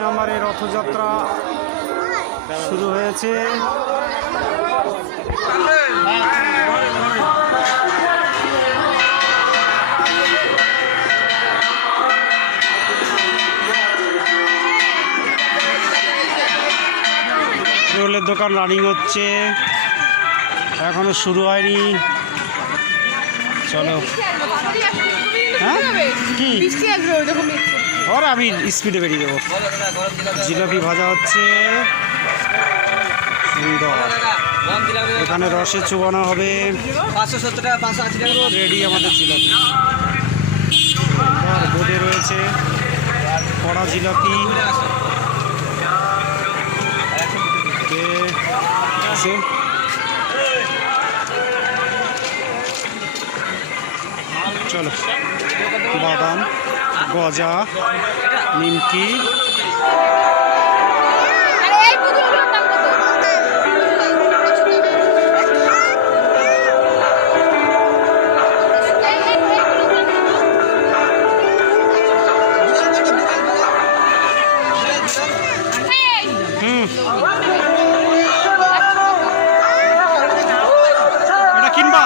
নম্বরে রথযাত্রা শুরু হয়েছে। রোলের দোকান রানিং হচ্ছে, এখনো শুরু হয়নি। চলো, হ্যাঁ কি আর আমি স্পিডে বেরিয়ে দেবো। জিলাপি ভাজা হচ্ছে সুন্দর, এখানে রসে চুবানো হবে। 570 টাকা 580 টাকা রেডি আমাদের জিলাপি। আর বোঁদে রয়েছে কড়া জিলাপি। চলো, বাদাম, গজা, নিমকি, এটা কিনবা?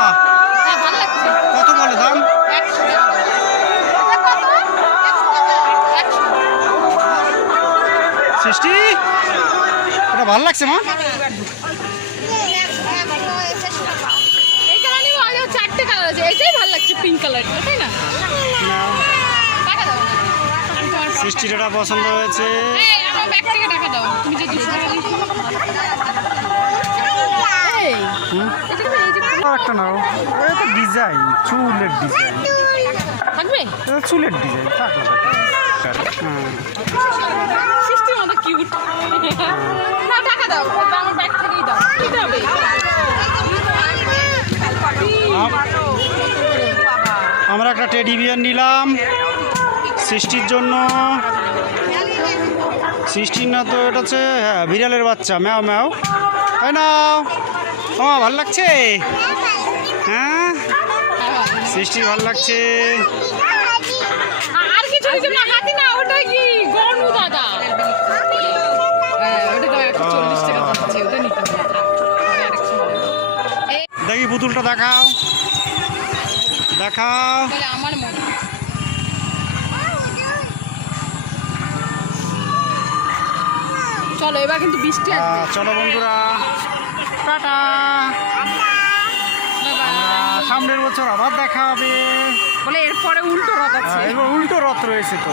কত বলে দাম? সৃষ্টি, এটা ভালো লাগছে মা? চারটে কালার আছে, এটাই ভালো লাগছে, পিঙ্ক কালারটা, তাই না? সৃষ্টির এটা পছন্দ হয়েছে। আমার ব্যাগ থেকে টাকা দাও, তুমি যে 200 টাকা দিয়েছো। একটা নাও, এটা তো ডিজাইন, চুলের ডিজাইন থাকবে, এটা চুলের ডিজাইন থাক না। সৃষ্টির মতো কিউট। না, টাকা দাও, ওটা আমার ব্যাগ থেকেই দাও। দিতে হবে। আমরা একটা টেডি বিয়ার নিলাম সৃষ্টির জন্য। সৃষ্টির না তো, এটা হচ্ছে হ্যাঁ বিড়ালের বাচ্চা, ম্যাও ম্যাও, তাই না? আমার ভালো লাগছে, হ্যাঁ সৃষ্টি ভালো লাগছে। আর কিছু কিছু না, হাতি না, ওটা কি গনু দাদা। ওটা তো 140 টাকা যাচ্ছে, ওটা নিতে হবে। দেখি পুতুলটা দেখাও, দেখাও। তাহলে আমার মনে চলো, এবার কিন্তু বৃষ্টি আসবে। চলো বন্ধুরা, টাটা। সামনের বছর আবার দেখা হবে। বলে এরপরে উল্টো রথ আছে। এবার উল্টো রথ রয়েছে তো।